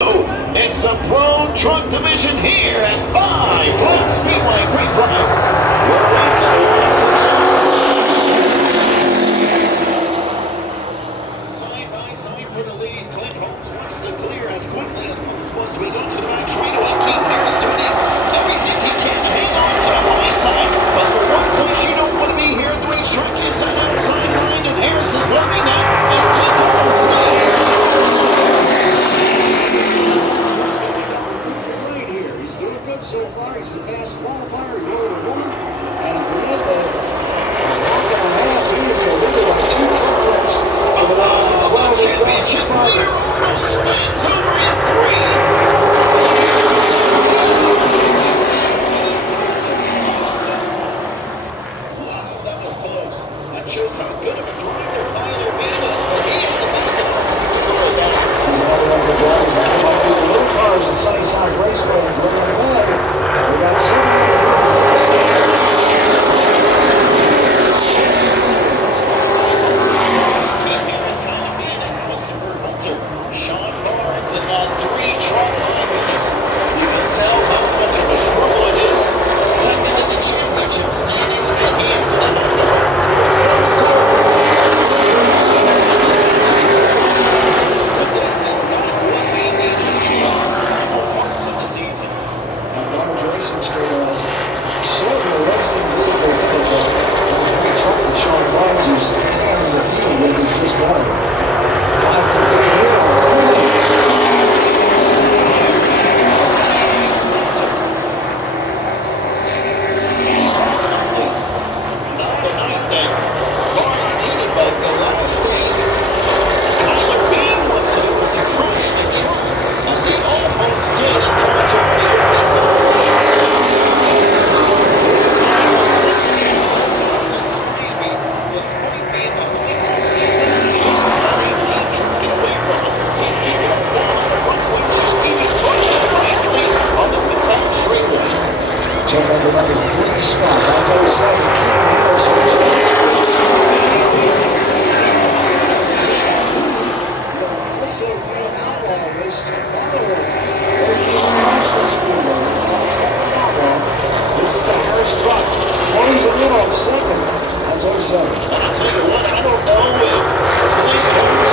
It's the Pro Truck Division here at 5 Flex Speedway Green Flag. We're racing side by side for the lead. Clint Holmes wants to clear as quickly as possible as we go to the back straightaway. Keith Harris doing everything he can to hang on to the high side. But the one place you don't want to be here at the racetrack is that outside line, and Harris is learning that as Clint Holmes leads. So far, he's the fast qualifier, going to one, and at the end of lockdown half, he is a leader of 2 truck laps for the 12 championship leader almost spins over in 3. Wow, that was close. That shows how good of a driver Tyler Van is, but he has to back him up and accelerate that. He's one of the drivers back him up through the little cars at Sunnyside Raceway and going away. We got 7 Sean Barnes in that 3-truck line with us. You can tell how much of a struggle it is. Second in the championship standings, and he is going to have to look for some sort. But this is not what we need in the final parts of the season. And Barnes Racing Street has several racing vehicles in it. The truck that Sean Barnes is tearing the field with is just one. 5:50 here. Check out the number 3 spot. That's all This is the Harris truck. 20's a little on second. That's 07. And I'll tell you what, I don't know if Clint Holmes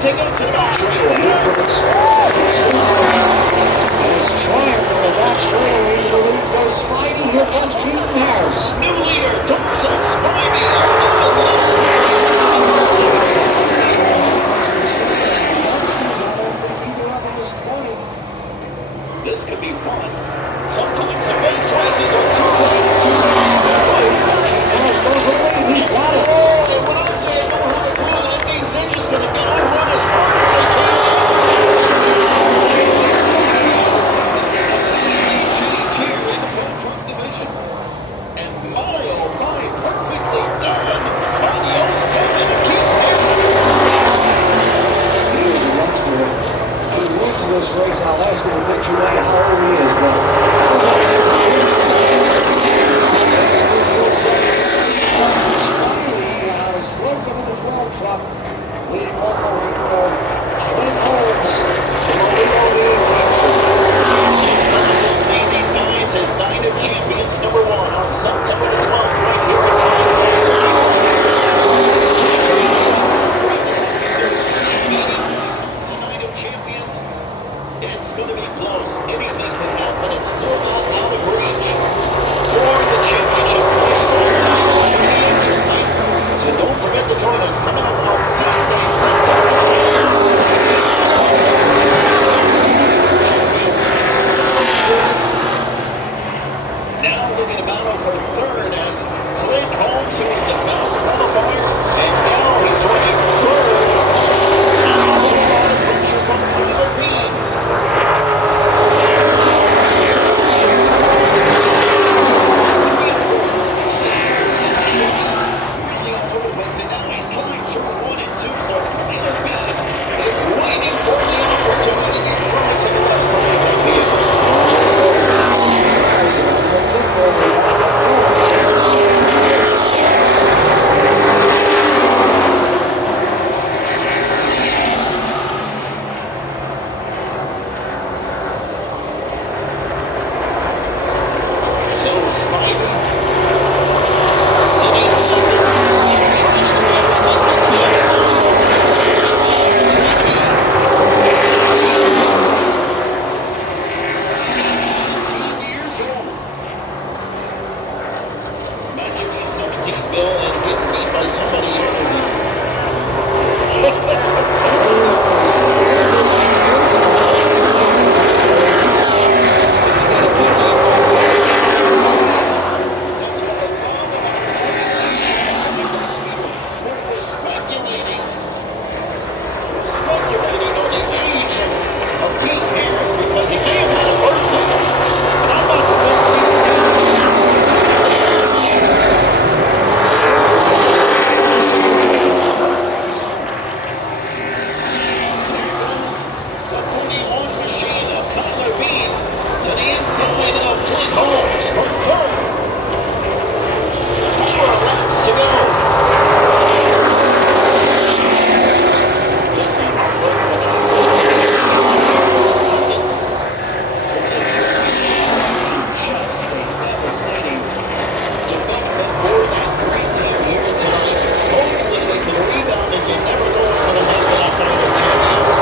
take out to the back straightaway. And he's trying for the back straightaway. The lead goes Spidey. Here comes Keaton Harris. New leader, Dawson Spivey. This could be fun. Sometimes the best races are too late. Harris going for the lead. He's got it. Oh, and when I say I don't have a clue, that means they're just going to go and run as hard as they can. Change here in the Pro Truck Division. And my, oh my, perfectly done by the 07 of Keith Harris. He is a youngster. He wins this race. I'll ask him to picture later how old he is, but truck leading one more for Clint Holmes. We'll see these guys as Night of Champions #1 on September the 12th right here at Night of Champions. It's going to be close. Anything can happen. It's still not speculating on the age of Pete Harris because he may have had a birthday. And I'm not convinced he's the 41 machine of Kyler Bean to the inside of Clint Holmes for third. 4 laps to go. Just a just a devastating development for that great team here tonight. Hopefully they can rebound and you never know what's going to happen at Night of Champions.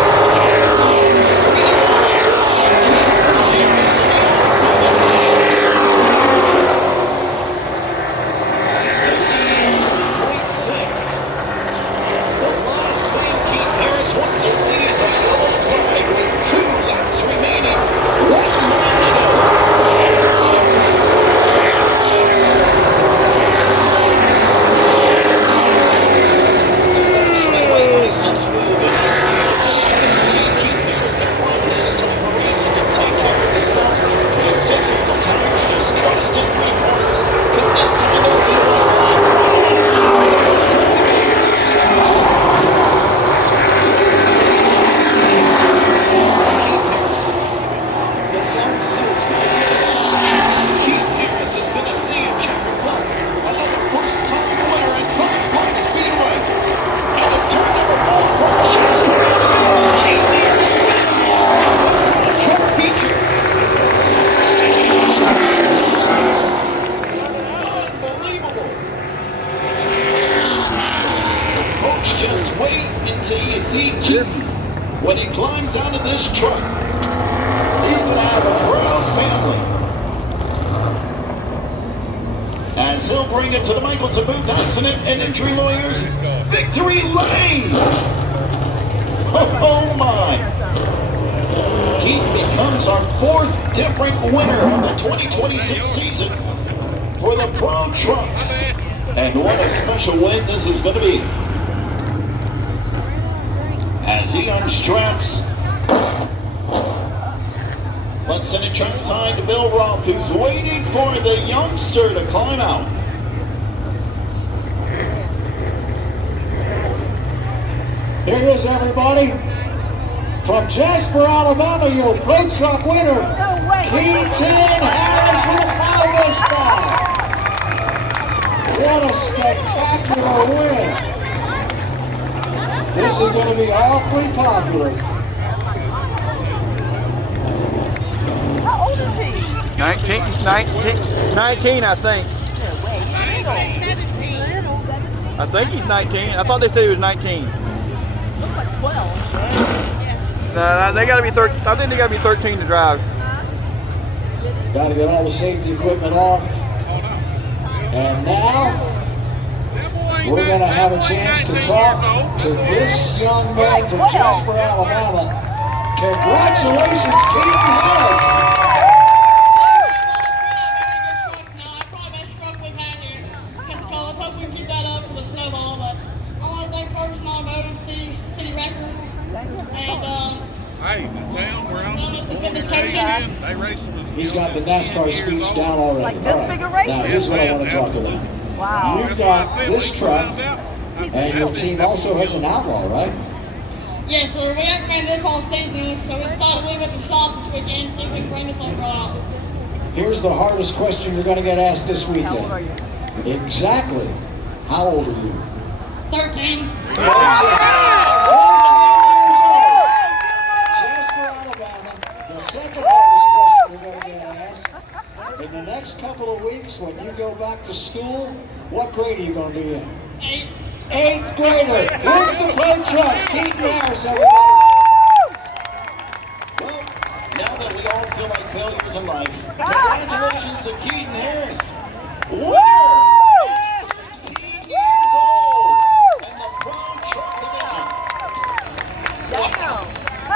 The last thing Keith Harris wants to see is a yellow flag with 2 laps remaining. 1 mile to go. Straightaway license move and Keith Harris can run his type of racing and take care of the stuff and take care of the tires, just coasting 3 quarters because this time it's a white line. Keith Harris is going to see a checkered flag. Another first-time winner at 5 Park Speedway. And a turn number 4 from Chester. Keith Harris wins. A truck feature. Unbelievable. Folks, just wait until you see Keaton when he climbs out of this truck. He's going to have a proud family. As he'll bring it to the Michelson Booth Accident and Injury Lawyers Victory Lane. Oh my. Keith becomes our 4th different winner of the 2026 season for the Pro Trucks. And what a special win this is going to be. As he unstraps, let's send it track side to Bill Roth, who's waiting for the youngster to climb out. Here is everybody. From Jasper, Alabama, your Pro Truck winner, Keaton Harris with a power spot. What a spectacular win. This is going to be awfully popular. How old is he? 19, I think. I think he's 19. I thought they said he was 19. Look like 12. They got to be 13. I think they got to be 13 to drive. Got to get all the safety equipment off. And now, we're going to have a chance to talk to this young man from Jasper, Alabama. Congratulations, Keaton Harris. City record. And hey, the town where I'm they race them. He's got the NASCAR speech down already. Like this big a race? Now, here's what I want to talk about. Wow. You've got this truck, and your team also has an outlaw, right? yeah, so we haven't ran this all season, so we decided to leave it the shot this weekend, see if we can bring this over out. Here's the hardest question you're going to get asked this weekend. How old are you? Exactly. How old are you? 13. 14 years old. Jasper, Alabama. The second hardest question you're going to get asked. In the next couple of weeks, when you go back to school, what grade are you going to be in? 8. 8th grader. Here's the Pro Trucks. Keaton Harris, everybody. Well, now that we all feel like failures in life, congratulations to Keaton Harris. Woo!